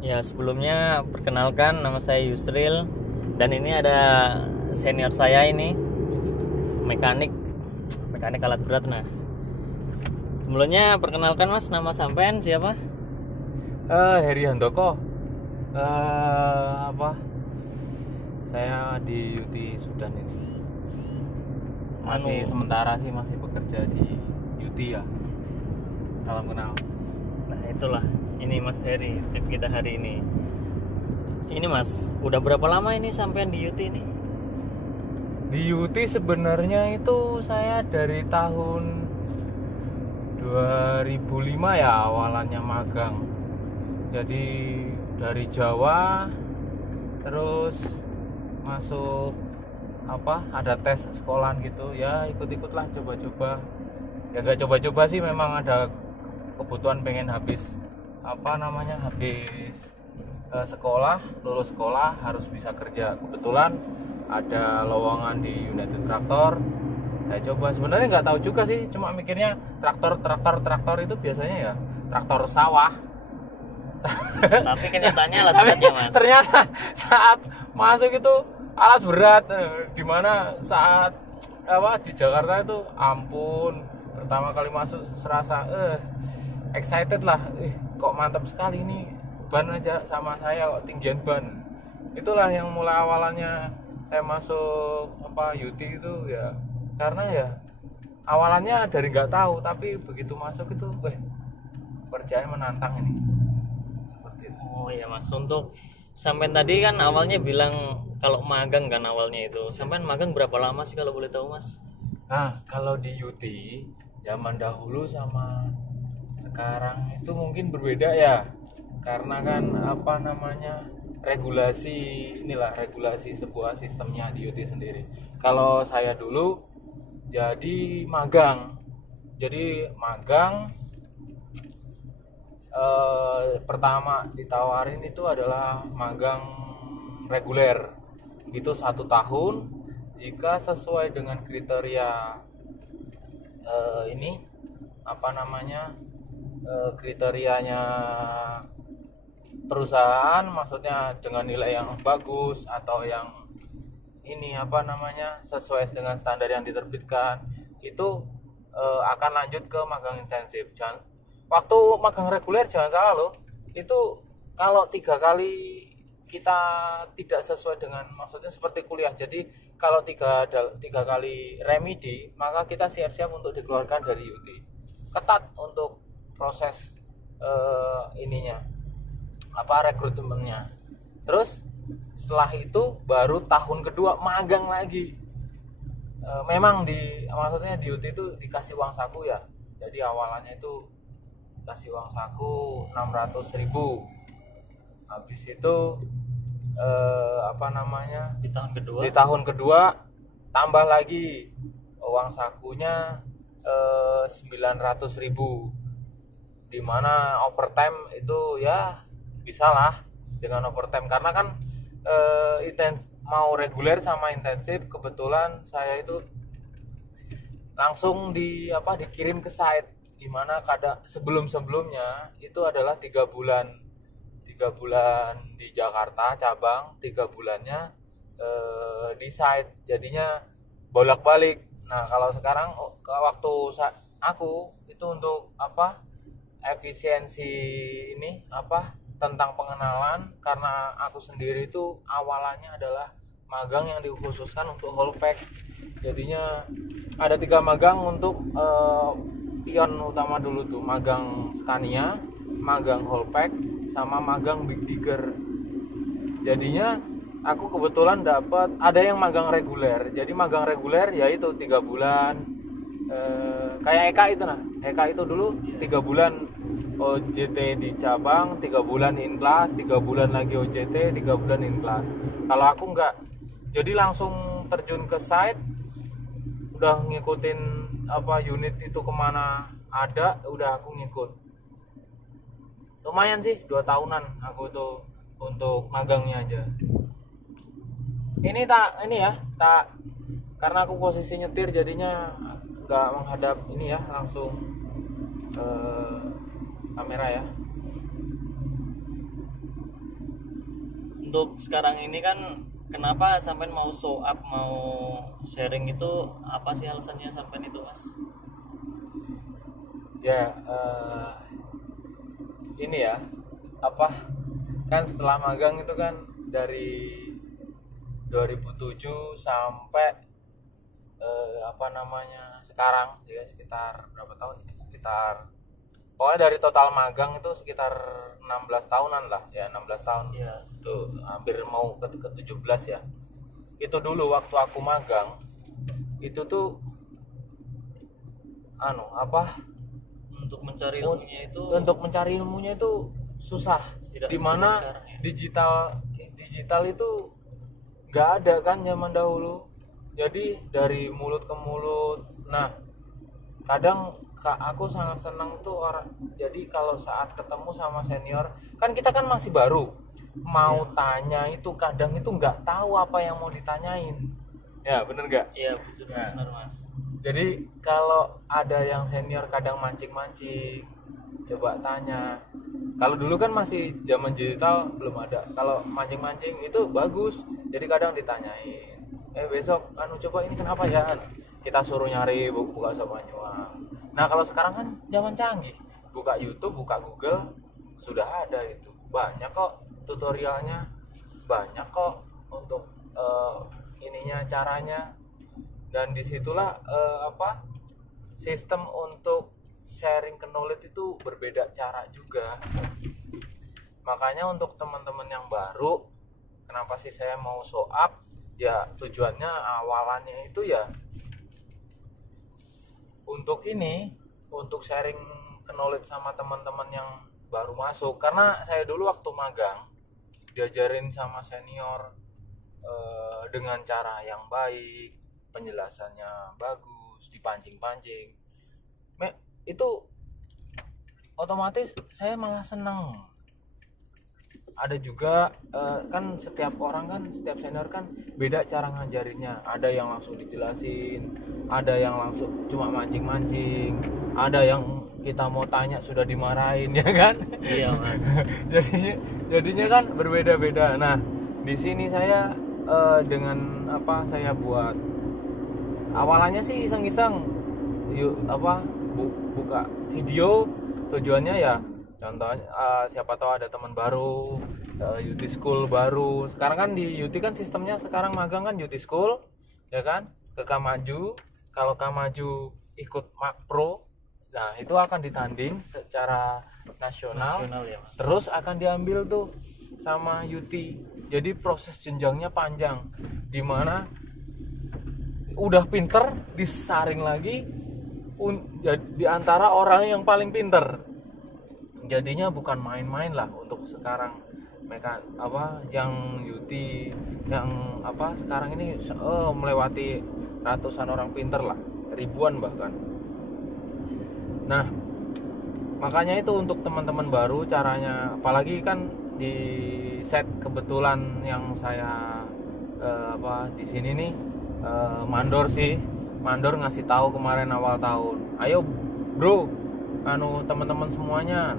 Ya, sebelumnya perkenalkan, nama saya Yusril dan ini ada senior saya ini, mekanik alat berat. Nah, sebelumnya perkenalkan Mas, nama sampean siapa? Heri Handoko. Saya di UT Sudan ini. Masih sementara sih masih bekerja di UT ya. Salam kenal. Nah, itulah. Ini Mas Heri, chef kita hari ini. Ini Mas, udah berapa lama ini sampean di UT ini? Di UT sebenarnya itu saya dari tahun 2005 ya awalannya magang. Jadi dari Jawa terus masuk ada tes sekolahan gitu ya, ikut-ikutlah, coba-coba. Ya gak coba-coba sih, memang ada kebutuhan pengen habis sekolah, lulus sekolah harus bisa kerja. Kebetulan ada lowongan di United Tractor. Saya coba, sebenarnya nggak tahu juga sih, cuma mikirnya traktor itu biasanya ya traktor sawah. Tapi kenyataannya alat beratnya Mas. Ternyata saat masuk itu alat berat, dimana saat di Jakarta itu ampun, pertama kali masuk serasa excited lah, kok mantap sekali ini, ban aja sama saya kok tinggian ban. Itulah yang mulai awalannya saya masuk UT itu ya, karena ya awalannya dari nggak tahu, tapi begitu masuk itu kerjaan menantang ini, seperti itu. Oh iya Mas, untuk sampean tadi kan awalnya bilang kalau magang kan awalnya itu. Sampean magang berapa lama sih kalau boleh tahu Mas? Nah, kalau di UT zaman dahulu sama sekarang itu mungkin berbeda ya, karena kan regulasi sebuah sistemnya di UT sendiri. Kalau saya dulu jadi magang pertama ditawarin itu adalah magang reguler, itu 1 tahun jika sesuai dengan kriteria kriterianya perusahaan, maksudnya dengan nilai yang bagus atau yang sesuai dengan standar yang diterbitkan, itu akan lanjut ke magang intensif. Waktu magang reguler jangan salah loh, itu kalau 3 kali kita tidak sesuai dengan, maksudnya seperti kuliah, jadi kalau 3 kali remedi, maka kita siap-siap untuk dikeluarkan dari UT. Ketat untuk proses rekrutmennya. Terus setelah itu baru tahun kedua magang lagi. Memang di UT itu dikasih uang saku ya. Jadi awalannya itu dikasih uang saku 600.000. Habis itu di tahun kedua tambah lagi uang sakunya 900.000, dimana overtime itu ya bisa lah dengan overtime, karena kan mau reguler sama intensif, kebetulan saya itu langsung dikirim ke site, dimana sebelumnya itu adalah 3 bulan di Jakarta cabang, 3 bulannya di site, jadinya bolak-balik. Nah, kalau sekarang waktu aku itu untuk efisiensi ini tentang pengenalan, karena aku sendiri itu awalannya adalah magang yang dikhususkan untuk whole pack. Jadinya ada 3 magang untuk pion utama dulu tuh, magang Scania, magang whole pack, sama magang big digger. Jadinya aku kebetulan dapat ada yang magang reguler. Jadi magang reguler yaitu 3 bulan, kayak Eka itu dulu 3 bulan OJT di cabang, 3 bulan in class, 3 bulan lagi OJT, 3 bulan in class. Kalau aku enggak, jadi langsung terjun ke site, udah ngikutin unit itu kemana ada, udah aku ngikut. Lumayan sih, 2 tahunan aku tuh untuk magangnya aja. Ini karena aku posisi nyetir, jadinya nggak menghadap ini ya, langsung kamera ya. untuk sekarang ini kan kenapa sampai mau show up, mau sharing itu apa sih alasannya sampai itu Mas? Ya ini ya apa kan setelah magang itu kan dari 2007 sampai sekarang ya sekitar berapa tahun ya? Sekitar pokoknya dari total magang itu sekitar 16 tahunan lah ya, 16 tahun Iya. tuh hampir mau ke 17 ya. Itu dulu waktu aku magang itu tuh Untuk mencari ilmunya itu untuk mencari ilmunya itu susah, tidak dimana seperti sekarang ya. digital itu nggak ada kan zaman dahulu, jadi dari mulut ke mulut. Nah kadang aku sangat senang itu orang, jadi kalau saat ketemu sama senior kan kita kan masih baru mau tanya itu kadang itu nggak tahu apa yang mau ditanyain ya, bener nggak? Iya benar Mas. Jadi kalau ada yang senior kadang mancing-mancing, coba tanya. Kalau dulu kan masih zaman digital belum ada. Kalau mancing-mancing itu bagus. Jadi kadang ditanyain, besok coba ini kenapa ya? Kita suruh nyari buka sama Banyuang. Nah kalau sekarang kan zaman canggih, buka YouTube, buka Google, sudah ada itu. Banyak kok tutorialnya, banyak kok untuk caranya. Dan disitulah sistem untuk sharing knowledge itu berbeda cara juga. Makanya untuk teman-teman yang baru, kenapa sih saya mau show up? Ya tujuannya awalannya itu ya untuk sharing knowledge sama teman-teman yang baru masuk. Karena saya dulu waktu magang diajarin sama senior dengan cara yang baik, penjelasannya bagus, dipancing-pancing. Itu otomatis saya malah senang. Ada juga kan setiap senior kan beda cara ngajarinnya. Ada yang langsung dijelasin, ada yang langsung cuma mancing-mancing, ada yang kita mau tanya sudah dimarahin ya kan? Iya Mas. jadinya kan berbeda-beda. Nah di sini saya dengan saya buat awalannya sih iseng-iseng buka video, tujuannya ya contohnya siapa tahu ada teman baru, UT School baru. Sekarang kan di UT kan sistemnya sekarang magang kan UT School ya kan, ke Kamaju. Kalau Kamaju ikut Makpro, nah itu akan ditanding secara nasional ya, Mas. Terus akan diambil tuh sama UT. Jadi proses jenjangnya panjang, dimana udah pinter disaring lagi di antara orang yang paling pinter. Jadinya bukan main-main lah untuk sekarang yang UT yang sekarang ini melewati ratusan orang pinter lah, ribuan bahkan. Nah makanya itu untuk teman-teman baru caranya, apalagi kan di set kebetulan yang saya di sini nih Mandor ngasih tahu kemarin awal tahun, ayo bro, teman-teman semuanya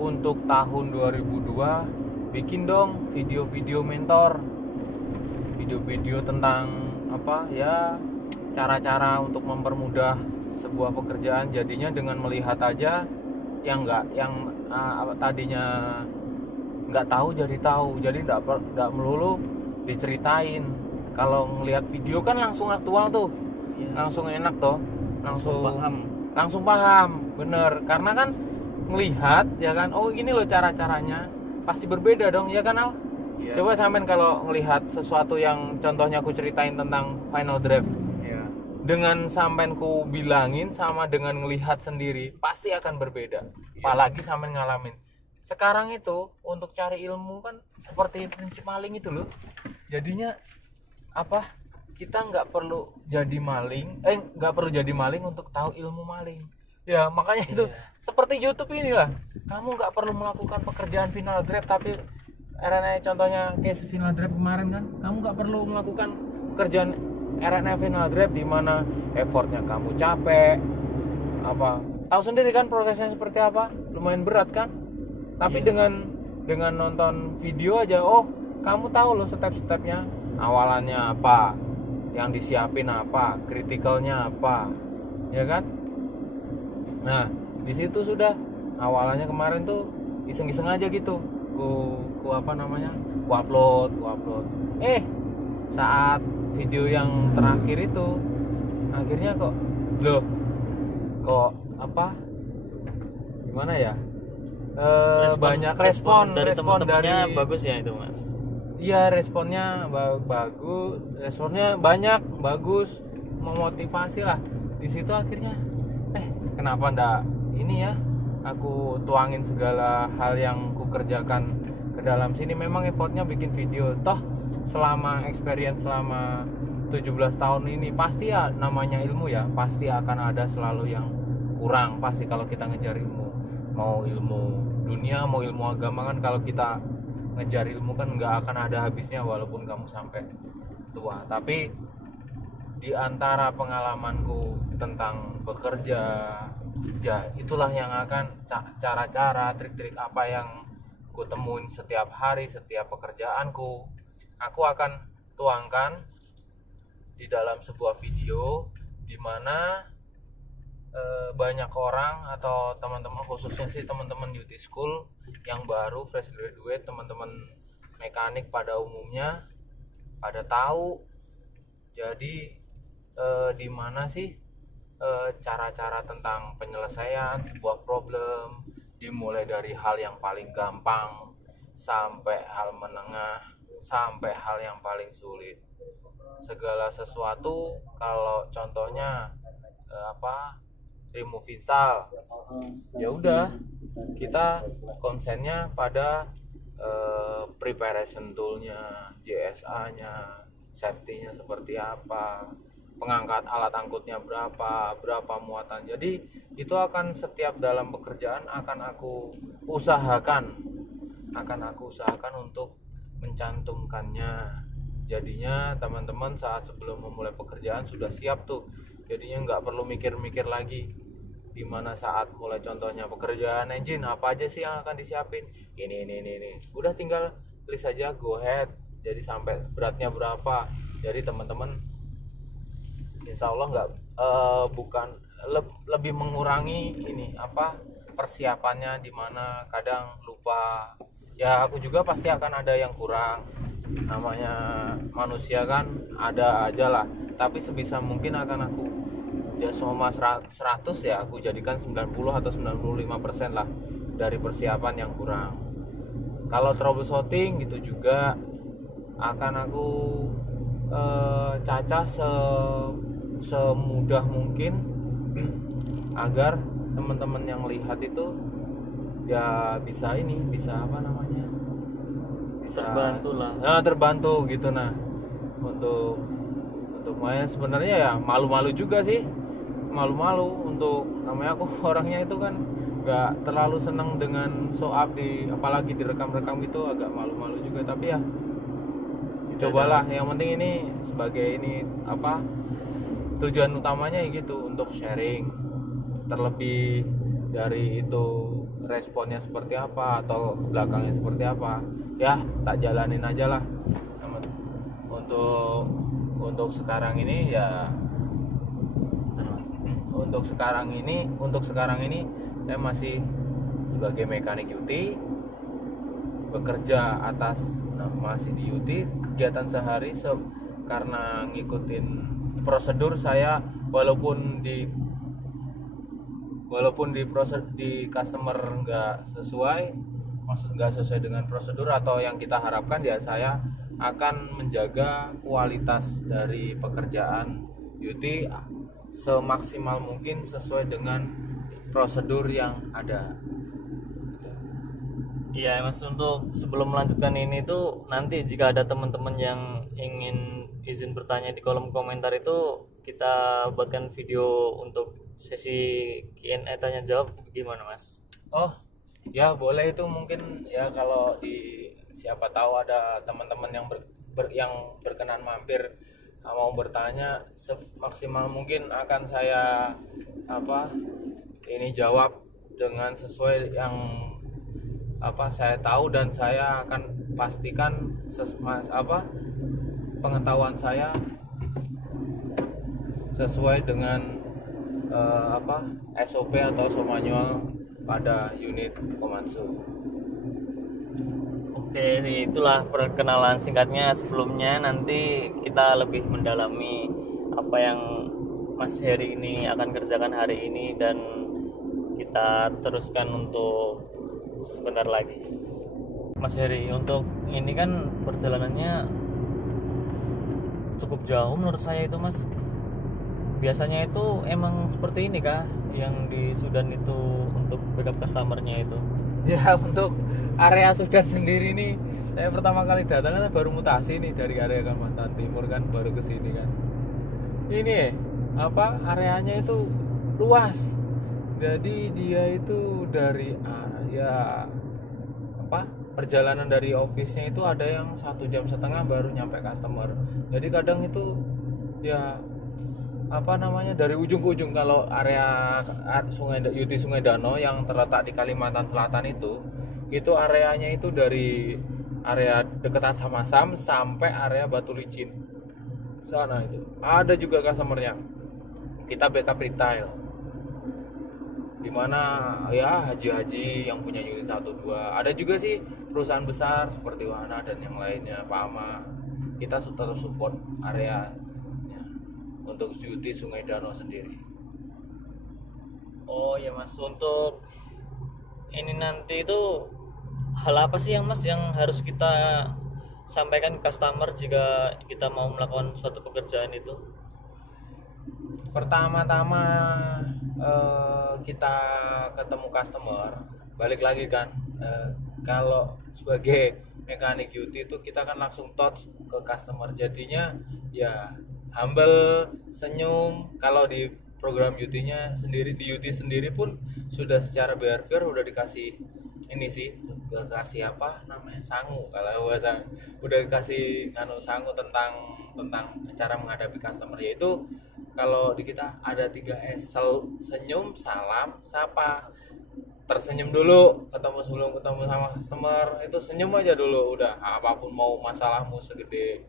untuk tahun 2002 bikin dong video-video mentor, video-video tentang cara-cara untuk mempermudah sebuah pekerjaan. Jadinya dengan melihat aja yang tadinya nggak tahu jadi tahu, jadi nggak melulu diceritain. Kalau ngelihat video kan langsung aktual tuh, langsung enak tuh, langsung paham, bener. Karena kan ngelihat ya kan, oh gini loh cara-caranya, pasti berbeda dong ya kan Al? Yeah. Coba sampean kalau ngelihat sesuatu yang contohnya aku ceritain tentang Final Draft, dengan sampean ku bilangin sama dengan ngelihat sendiri pasti akan berbeda. Apalagi sampean ngalamin. Sekarang itu untuk cari ilmu kan seperti prinsip maling itu loh. Jadinya kita nggak perlu jadi maling untuk tahu ilmu maling. Ya makanya itu seperti YouTube inilah. Kamu nggak perlu melakukan pekerjaan final draft, tapi RNA contohnya case final draft kemarin kan, kamu nggak perlu melakukan pekerjaan RNA final draft di mana effortnya kamu capek, tahu sendiri kan prosesnya seperti apa, lumayan berat kan. Tapi dengan nonton video aja, oh kamu tahu loh step-stepnya, awalannya apa, yang disiapin apa, kritikalnya apa, ya kan? Nah di situ sudah awalannya kemarin tuh iseng-iseng aja gitu, ku apa namanya, ku upload. Saat video yang terakhir itu akhirnya kok apa gimana ya, banyak respon dari teman-temannya dari, bagus ya itu mas. iya responnya bagus, responnya banyak, bagus, memotivasi lah. Di situ akhirnya kenapa ndak ini ya, aku tuangin segala hal yang ku kerjakan ke dalam sini. Memang effortnya bikin video, toh selama experience selama 17 tahun ini pasti ya, namanya ilmu ya, pasti akan ada selalu yang kurang. Pasti kalau kita ngejar ilmu, mau ilmu dunia mau ilmu agama kan, kalau kita ngejar ilmu kan nggak akan ada habisnya walaupun kamu sampai tua. Tapi di antara pengalamanku tentang bekerja, ya itulah yang akan cara-cara, trik-trik apa yang ku temuin setiap hari, setiap pekerjaanku, aku akan tuangkan di dalam sebuah video, di mana banyak orang atau teman-teman, khususnya sih teman-teman UT School yang baru fresh graduate, teman-teman mekanik pada umumnya pada tahu. Jadi di mana sih cara-cara tentang penyelesaian sebuah problem, dimulai dari hal yang paling gampang sampai hal menengah sampai hal yang paling sulit. Segala sesuatu, kalau contohnya remove install, ya udah kita konsennya pada preparation toolnya, JSA-nya, safety-nya seperti apa, pengangkat alat angkutnya berapa muatan. Jadi itu akan setiap dalam pekerjaan akan aku usahakan untuk mencantumkannya. Jadinya teman-teman saat sebelum memulai pekerjaan sudah siap tuh. Jadinya nggak perlu mikir-mikir lagi, dimana saat mulai contohnya pekerjaan engine apa aja sih yang akan disiapin, ini. Udah tinggal list aja, go ahead. Jadi sampai beratnya berapa. Jadi teman-teman insya Allah nggak lebih mengurangi ini persiapannya, dimana kadang lupa. Ya aku juga pasti akan ada yang kurang, namanya manusia kan, ada aja lah. Tapi sebisa mungkin akan aku, ya semua 100 ya aku jadikan 90 atau 95% lah dari persiapan yang kurang. Kalau troubleshooting gitu juga akan aku cacah semudah mungkin agar teman-teman yang lihat itu ya bisa terbantu lah. Terbantu gitu. Nah untuk Maya sebenarnya ya malu-malu juga sih, untuk namanya aku orangnya itu kan nggak terlalu seneng dengan show up apalagi direkam-rekam gitu, agak malu-malu juga. Tapi ya cobalah, yang penting ini sebagai tujuan utamanya gitu, untuk sharing. Terlebih dari itu responnya seperti apa atau belakangnya seperti apa, ya tak jalanin aja lah. Untuk sekarang ini ya, untuk sekarang ini saya masih sebagai mekanik UT, bekerja masih di UT. Kegiatan sehari karena ngikutin prosedur saya, walaupun di customer nggak sesuai dengan prosedur atau yang kita harapkan, ya saya akan menjaga kualitas dari pekerjaan UT semaksimal mungkin sesuai dengan prosedur yang ada. Iya mas, untuk sebelum melanjutkan ini tuh, nanti jika ada teman-teman yang ingin izin bertanya di kolom komentar itu, kita buatkan video untuk sesi Q&A tanya jawab, gimana mas? Oh ya boleh, itu mungkin ya, kalau siapa tahu ada teman-teman yang berkenan mampir mau bertanya, semaksimal mungkin akan saya jawab dengan sesuai yang saya tahu dan saya akan pastikan pengetahuan saya sesuai dengan SOP atau show manual pada unit Komatsu. Oke, itulah perkenalan singkatnya. Sebelumnya nanti kita lebih mendalami apa yang Mas Heri ini akan kerjakan hari ini dan kita teruskan untuk sebentar lagi. Mas Heri, untuk ini kan perjalanannya cukup jauh menurut saya itu, Mas. Biasanya itu emang seperti ini kah yang di Sudan itu untuk backup customer-nya itu? Ya, untuk area Sudan sendiri nih, saya pertama kali datang kan baru mutasi nih dari area Kalimantan Timur kan, baru ke sini kan. Ini areanya itu luas. Jadi dia itu dari perjalanan dari office-nya itu ada yang 1,5 jam baru nyampe customer. Jadi kadang itu ya dari ujung ke ujung. Kalau area Sungai Danau yang terletak di Kalimantan Selatan itu areanya itu dari area dekat Samosam sampai area Batu Licin sana. Itu ada juga customernya, kita backup retail dimana ya haji-haji yang punya unit 1-2. Ada juga sih perusahaan besar seperti Wana dan yang lainnya, Pama. Kita tetap support area untuk duty Sungai Danau sendiri. Oh ya Mas, untuk ini nanti itu hal apa sih yang Mas yang harus kita sampaikan ke customer jika kita mau melakukan suatu pekerjaan itu? Pertama-tama kita ketemu customer, balik lagi kan, kalau sebagai mekanik duty itu kita kan langsung touch ke customer, jadinya ya humble, senyum. Kalau di program UT-nya sendiri, di UT sendiri pun sudah secara behavior udah dikasih ini sih, udah kasih sangu, kalau bahasa udah dikasih sangu tentang cara menghadapi customer, yaitu kalau di kita ada 3S: senyum, salam, sapa. Tersenyum dulu sebelum ketemu sama customer, itu senyum aja dulu udah. Apapun mau masalahmu segede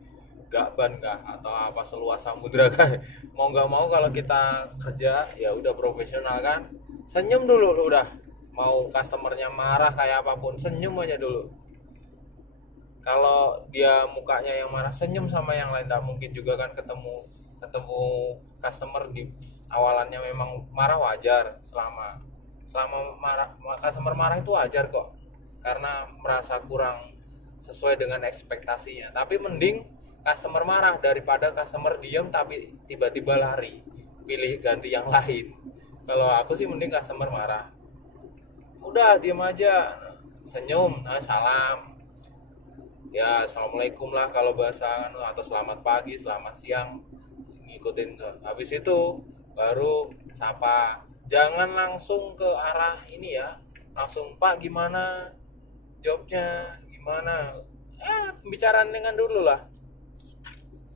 gaban atau seluas samudra kan, mau nggak mau kalau kita kerja ya udah profesional kan, senyum dulu udah. Mau customernya marah kayak apapun, senyum aja dulu. Kalau dia mukanya yang marah, senyum sama yang lain. Tak mungkin juga kan ketemu customer di awalannya memang marah, wajar. Selama marah, customer marah itu wajar kok, karena merasa kurang sesuai dengan ekspektasinya. Tapi mending customer marah daripada customer diam tapi tiba-tiba lari, pilih ganti yang lain. Kalau aku sih mending customer marah, udah diam aja, senyum, salam, ya assalamualaikum lah kalau bahasa, atau selamat pagi, selamat siang, ngikutin. Habis itu baru sapa. Jangan langsung ke arah ini ya, langsung Pak gimana jobnya, gimana, pembicaraan dengan dulu lah.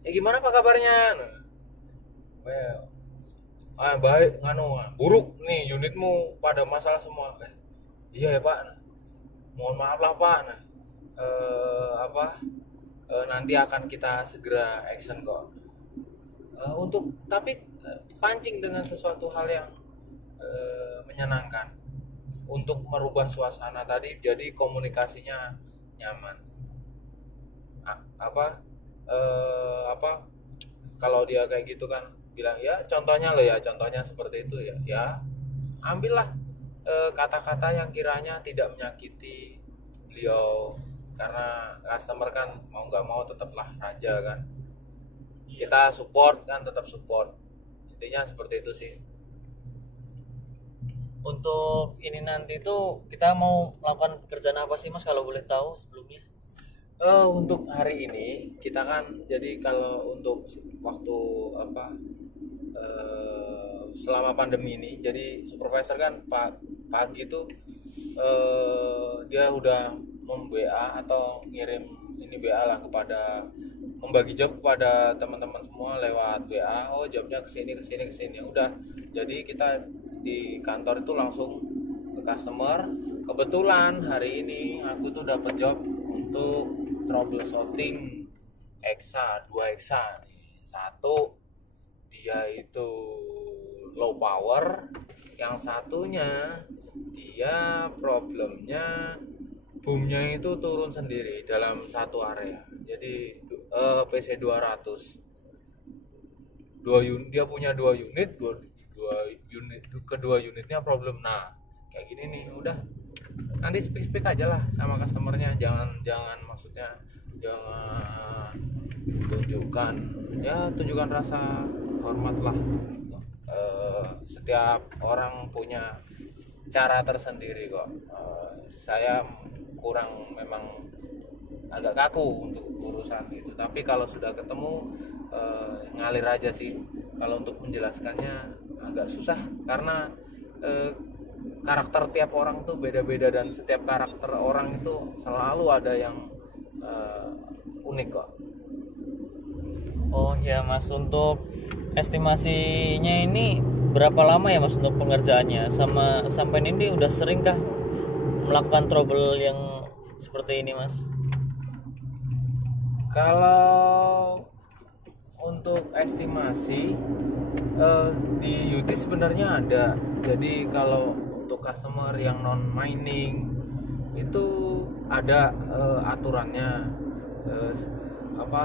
Gimana Pak kabarnya? Baik, buruk nih unitmu, pada masalah semua. Iya ya Pak, mohon maaf lah Pak. Nanti akan kita segera action kok. Tapi pancing dengan sesuatu hal yang menyenangkan untuk merubah suasana tadi, jadi komunikasinya nyaman. Kalau dia kayak gitu kan bilang ya contohnya seperti itu ya ambillah kata-kata yang kiranya tidak menyakiti beliau, karena customer kan mau nggak mau tetaplah raja kan. Kita support kan, tetap support, intinya seperti itu sih. Untuk ini nanti tuh kita mau melakukan pekerjaan apa sih Mas, kalau boleh tahu sebelumnya? Untuk hari ini kita kan, jadi kalau untuk waktu selama pandemi ini, jadi supervisor kan pagi tuh dia udah mem-WA atau ngirim ini WA lah kepada, membagi job kepada teman-teman semua lewat WA. Oh jobnya kesini. Udah, jadi kita di kantor itu langsung ke customer, kebetulan hari ini aku tuh dapat job untuk troubleshooting Exa, 2 Exa nih. Satu dia itu low power, yang satunya dia problemnya boomnya itu turun sendiri dalam satu area. Jadi PC 200 dia punya 2 unit, kedua unitnya problem. Nah kayak gini nih, udah nanti speak aja lah sama customernya, jangan maksudnya jangan tunjukkan rasa hormat lah. Setiap orang punya cara tersendiri kok. Saya kurang memang agak kaku untuk urusan itu, tapi kalau sudah ketemu ngalir aja sih. Kalau untuk menjelaskannya agak susah karena karakter tiap orang tuh beda-beda, dan setiap karakter orang itu selalu ada yang unik kok. Oh ya Mas, untuk estimasinya ini berapa lama ya Mas untuk pengerjaannya? Sampai ini udah seringkah melakukan trouble yang seperti ini Mas? Kalau untuk estimasi di UT sebenarnya ada. Jadi kalau untuk customer yang non mining itu ada aturannya,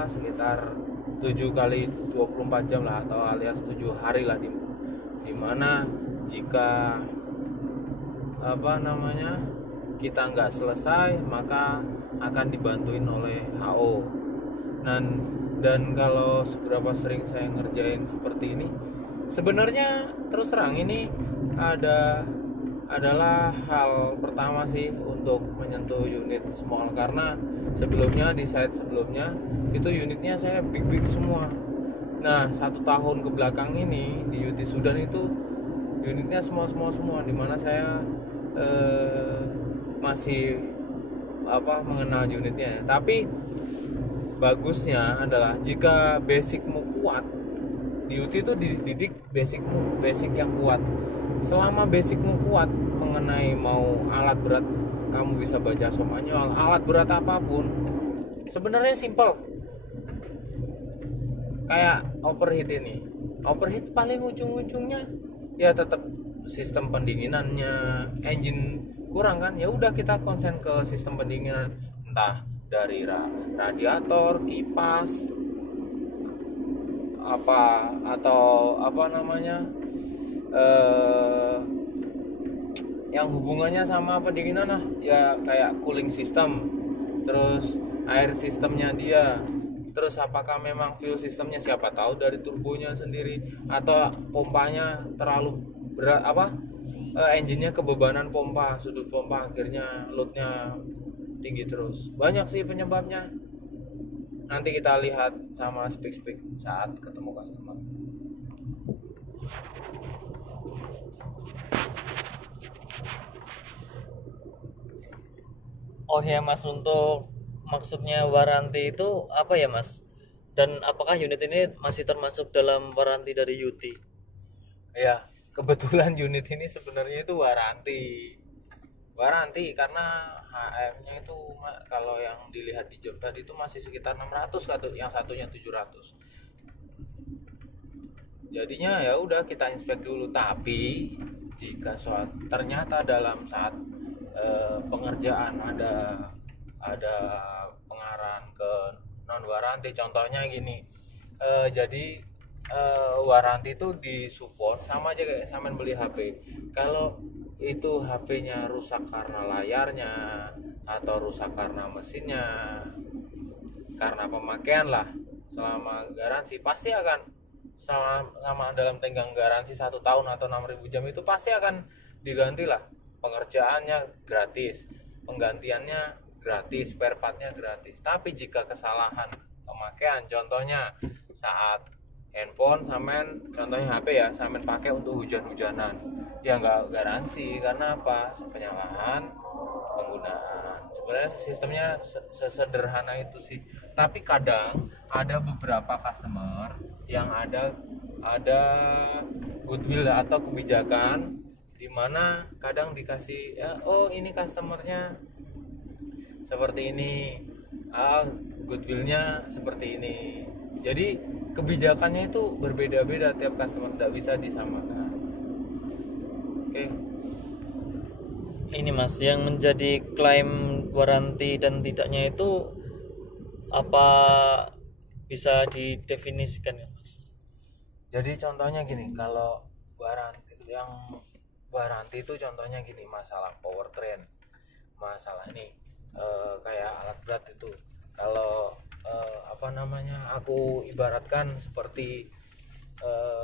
sekitar 7 kali 24 jam lah, atau alias 7 hari lah, di mana jika kita nggak selesai maka akan dibantuin oleh HO. Dan kalau seberapa sering saya ngerjain seperti ini, sebenarnya terus terang ini adalah hal pertama sih untuk menyentuh unit small, karena sebelumnya di site sebelumnya itu unitnya saya big semua. Nah 1 tahun ke belakang ini di UT Sudan itu unitnya small semua, dimana saya masih mengenal unitnya. Tapi bagusnya adalah jika basicmu kuat, di UT itu dididik basic yang kuat. Selama basicmu kuat mengenai mau alat berat, kamu bisa baca shop manual, alat berat apapun sebenarnya simple. Kayak overheat ini, overheat paling ujung-ujungnya ya tetap sistem pendinginannya, engine kurang kan, ya udah kita konsen ke sistem pendinginan, entah dari radiator, kipas, yang hubungannya sama pendinginan lah, ya kayak cooling system, terus air sistemnya dia, terus apakah memang fuel sistemnya, siapa tahu dari turbonya sendiri, atau pompanya terlalu berat, engine-nya kebebanan pompa, sudut pompa, akhirnya loadnya tinggi terus. Banyak sih penyebabnya, nanti kita lihat sama speak saat ketemu customer. Oh ya Mas, untuk maksudnya waranti itu apa ya Mas? Dan apakah unit ini masih termasuk dalam waranti dari UT? Ya, kebetulan unit ini sebenarnya itu waranti karena HM-nya itu kalau yang dilihat di job tadi itu masih sekitar 600, yang satunya 700. Jadinya ya udah kita inspek dulu. Tapi jika ternyata dalam saat pengerjaan ada pengarahan ke non waranti, contohnya gini, jadi waranti itu disupport sama aja kayak sampean beli HP. Kalau itu HP-nya rusak karena layarnya atau rusak karena mesinnya, karena pemakaian lah, selama garansi pasti akan sama dalam tenggang garansi 1 tahun atau 6.000 jam itu pasti akan diganti lah. Pengerjaannya gratis, penggantiannya gratis, spare partnya gratis. Tapi jika kesalahan pemakaian, contohnya saat handphone contohnya HP ya, sampean pakai untuk hujan-hujanan, ya nggak garansi. Karena apa? Penyalahan penggunaan. Sebenarnya sistemnya sesederhana itu sih. Tapi kadang ada beberapa customer yang ada goodwill atau kebijakan dimana kadang dikasih ya, oh ini customernya seperti ini, goodwillnya seperti ini. Jadi kebijakannya itu berbeda-beda tiap customer, tidak bisa disamakan. Oke. Ini Mas, yang menjadi klaim waranti dan tidaknya itu apa, bisa didefinisikan ya Mas? Jadi contohnya gini, kalau waranti itu contohnya gini, masalah powertrain, masalah ini kayak alat berat itu. Kalau aku ibaratkan seperti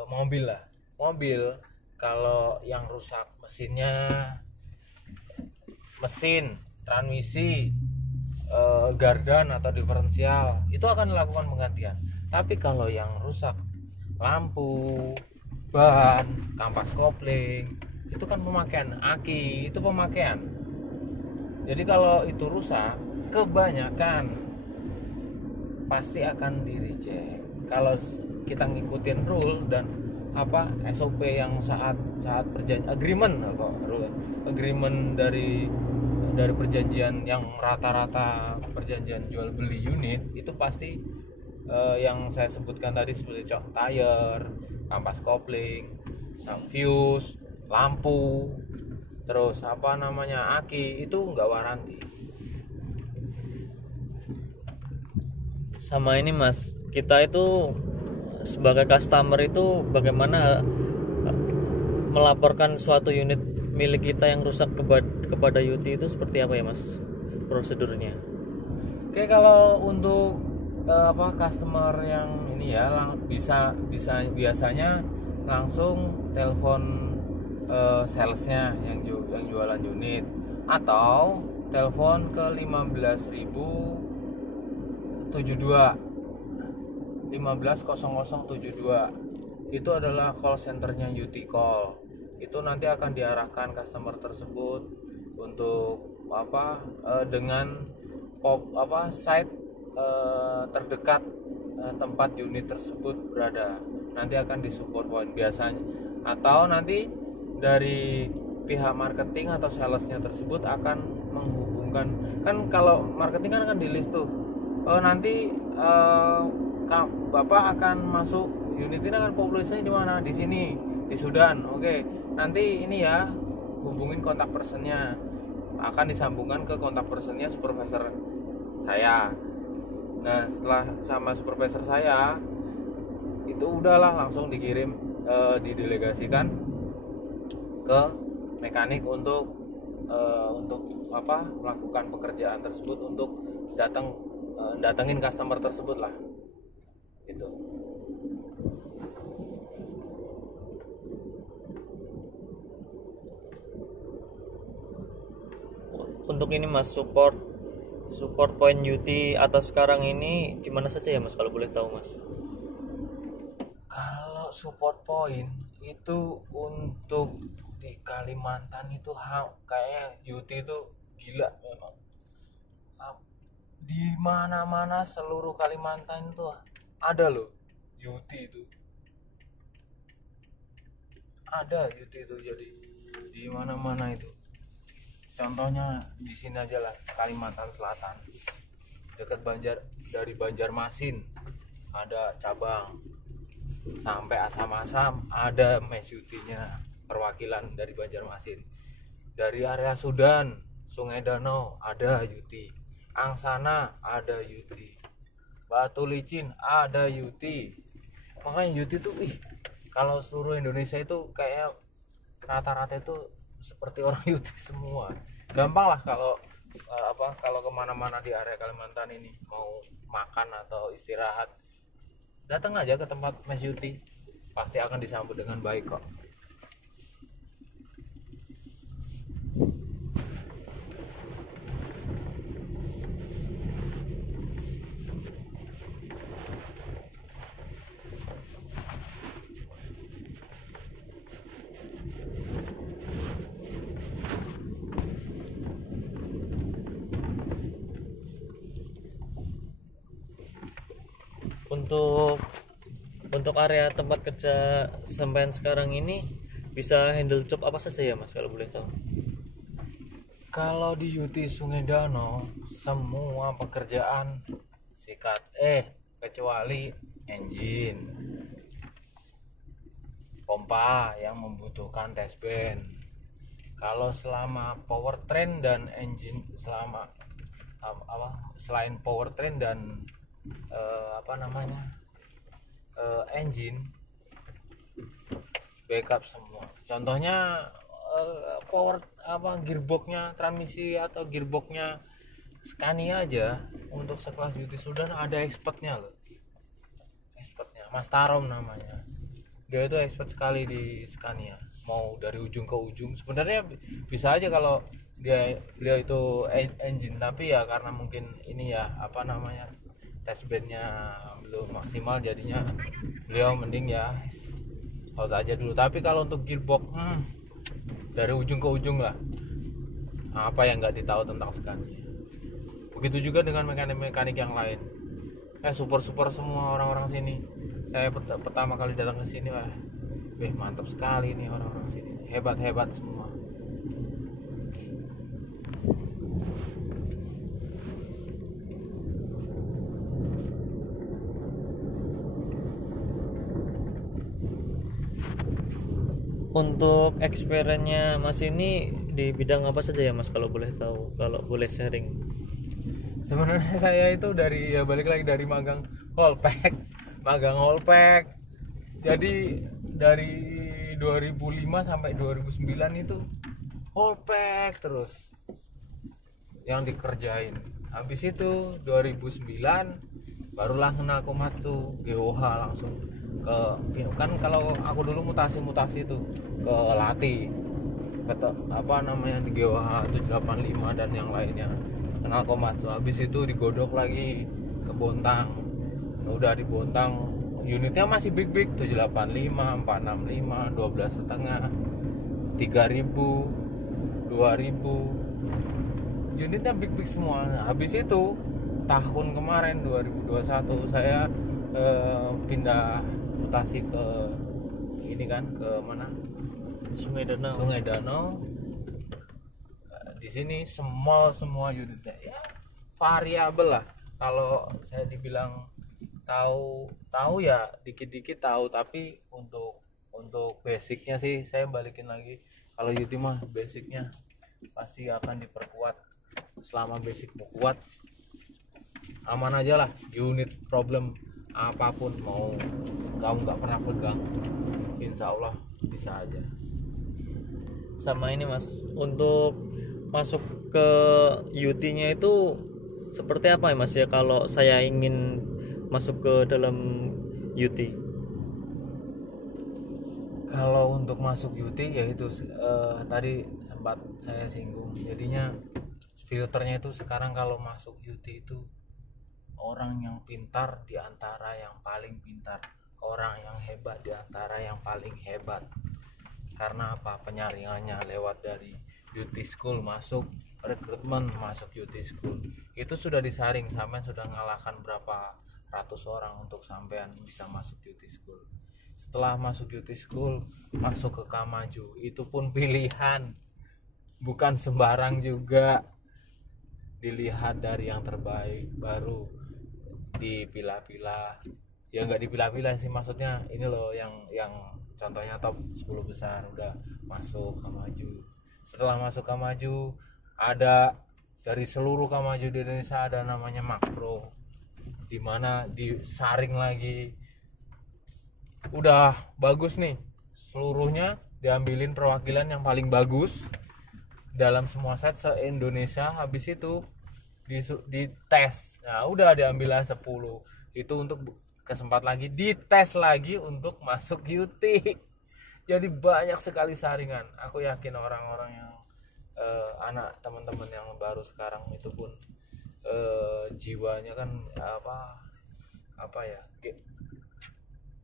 mobil lah. Mobil kalau yang rusak mesin, transmisi, gardan atau diferensial, itu akan dilakukan penggantian. Tapi kalau yang rusak lampu, ban, kampas kopling, itu kan pemakaian. Aki itu pemakaian. Jadi kalau itu rusak, kebanyakan pasti akan di reject. Kalau kita ngikutin rule dan SOP yang saat perjanjian agreement dari perjanjian yang rata-rata perjanjian jual beli unit, itu pasti yang saya sebutkan tadi seperti cok tire, kampas kopling, fuse, lampu, terus aki, itu nggak waranti. Sama ini Mas, kita itu sebagai customer itu bagaimana melaporkan suatu unit milik kita yang rusak kepada UT itu seperti apa ya Mas prosedurnya? Oke, kalau untuk customer yang ini ya biasanya langsung telepon salesnya yang jualan unit, atau telepon ke 15.072 itu adalah call centernya UT Call. Itu nanti akan diarahkan customer tersebut untuk dengan site terdekat tempat unit tersebut berada. Nanti akan di support point biasanya, atau nanti dari pihak marketing atau salesnya tersebut akan menghubungkan. Kan kalau marketing kan akan di list tuh, nanti Bapak akan masuk unit ini, akan populasinya di mana? Di sini, di Sudan. Oke, nanti ini ya, hubungin kontak personnya, akan disambungkan ke kontak personnya supervisor saya. Nah, setelah sama supervisor saya itu udahlah langsung dikirim, didelegasikan ke mekanik untuk melakukan pekerjaan tersebut, untuk datengin customer tersebut lah. Itu. Untuk ini Mas, support point UT atas sekarang ini di mana saja ya Mas, kalau boleh tahu Mas? Kalau support point itu untuk di Kalimantan itu kayaknya UT itu gila memang. Di mana-mana seluruh Kalimantan itu ada loh UT itu. Ada UT itu, jadi di mana-mana itu. Contohnya di sini aja lah, Kalimantan Selatan, dekat dari Banjarmasin ada cabang, sampai Asam-Asam ada mes UT-nya, perwakilan dari Banjarmasin. Dari area Sudan, Sungai Danau ada UT, Angsana ada UT, Batu Licin ada UT. Makanya UT itu kalau seluruh Indonesia itu kayak rata-rata itu seperti orang UT semua. Gampang lah kalau kemana-mana di area Kalimantan ini, mau makan atau istirahat, datang aja ke tempat mes UT, pasti akan disambut dengan baik kok. Untuk area tempat kerja sampean sekarang ini bisa handle job apa saja ya Mas kalau boleh tahu? Kalau di UT Sungai Danau semua pekerjaan sikat kecuali engine, pompa yang membutuhkan tes ban. Kalau selama powertrain dan engine, selain powertrain dan engine, backup semua. Contohnya gearboxnya transmisi atau gearboxnya Scania aja untuk sekelas UT Sudan ada expertnya loh. Expertnya Mas Tarom namanya. Dia itu expert sekali di Scania. Mau dari ujung ke ujung. Sebenarnya bisa aja kalau beliau itu engine, tapi ya karena mungkin ini ya tes bandnya belum maksimal, jadinya beliau mending ya out aja dulu. Tapi kalau untuk gearbox dari ujung ke ujung lah, apa yang nggak ditahu tentang Scania. Begitu juga dengan mekanik-mekanik yang lain. Super semua orang-orang sini. Saya pertama kali datang ke sini, mantap sekali nih orang-orang sini, hebat semua. Untuk experience-nya Mas ini di bidang apa saja ya Mas kalau boleh tahu, kalau boleh sharing? Sebenarnya saya itu balik lagi dari magang Holpack. Jadi dari 2005 sampai 2009 itu Holpack terus yang dikerjain. Habis itu 2009 barulah aku masuk GOH langsung kan kalau aku dulu mutasi itu ke Lati, di GOH 785 dan yang lainnya, kenal Komatsu. Habis itu digodok lagi ke Bontang. Udah di Bontang unitnya masih big 785, 465, 12,5, 3000, 2000, unitnya big semua. Habis itu tahun kemarin 2021 saya pindah mutasi ke ke mana? Sungai Danau. Di sini semua unitnya ya variabel lah. Kalau saya dibilang tahu ya dikit-dikit tahu, tapi untuk basicnya sih saya balikin lagi. Kalau UT mah basicnya pasti akan diperkuat. Selama basicmu kuat, aman aja lah. Unit problem apapun mau kamu nggak pernah pegang, insya Allah bisa aja. Sama ini Mas, untuk masuk ke UT-nya itu seperti apa ya Mas ya kalau saya ingin masuk ke dalam UT? Kalau untuk masuk UT ya itu tadi sempat saya singgung, jadinya filternya itu sekarang kalau masuk UT itu orang yang pintar di antara yang paling pintar, orang yang hebat di antara yang paling hebat. Karena apa? Penyaringannya lewat dari UT School, masuk rekrutmen masuk UT School itu sudah disaring, sampai sudah ngalahkan berapa ratus orang untuk sampean bisa masuk UT School. Setelah masuk UT School, masuk ke Kamaju, itu pun pilihan, bukan sembarang juga. Dilihat dari yang terbaik, baru dipilah-pilah. Ya nggak dipilah-pilah sih, maksudnya ini loh yang contohnya top 10 besar udah masuk Kamaju. Setelah masuk Kamaju, ada dari seluruh Kamaju di Indonesia ada namanya Makro, dimana disaring lagi. Udah bagus nih, seluruhnya diambilin perwakilan yang paling bagus dalam semua set se-Indonesia. Habis itu dites. Nah, udah diambillah 10. Itu untuk kesempatan lagi dites lagi untuk masuk UT. Jadi banyak sekali saringan. Aku yakin orang-orang yang anak teman-teman yang baru sekarang itu pun jiwanya kan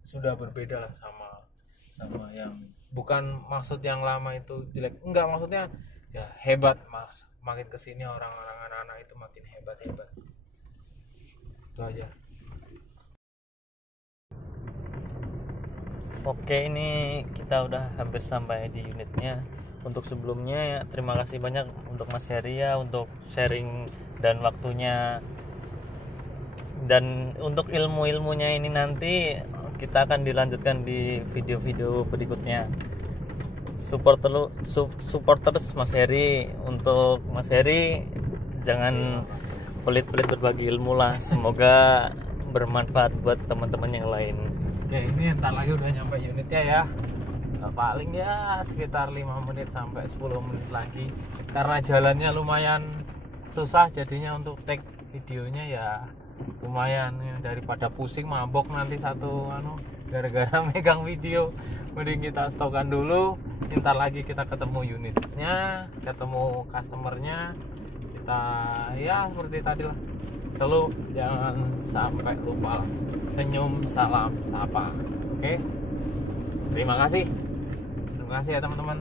sudah berbeda lah sama yang, bukan maksud yang lama itu jelek, enggak, maksudnya ya hebat. Makin kesini orang-orang anak-anak itu makin hebat. Itu aja. Oke, ini kita udah hampir sampai di unitnya. Untuk sebelumnya ya, terima kasih banyak untuk Mas Heri ya untuk sharing dan waktunya. Dan untuk ilmu-ilmunya ini nanti kita akan dilanjutkan di video-video berikutnya. Support terus Mas Heri. Untuk Mas Heri jangan pelit-pelit berbagi ilmu lah. Semoga bermanfaat buat teman-teman yang lain. Oke, ini entar lagi udah nyampe unitnya ya. Paling ya sekitar 5 menit sampai 10 menit lagi. Karena jalannya lumayan susah jadinya untuk take videonya ya lumayan ya, daripada pusing mabok nanti satu gara-gara megang video. Mending kita stopkan dulu. Ntar lagi kita ketemu unitnya, ketemu customernya. Kita ya seperti tadi lah. Selalu jangan sampai lupa senyum, salam, sapa. Oke. Terima kasih ya teman-teman.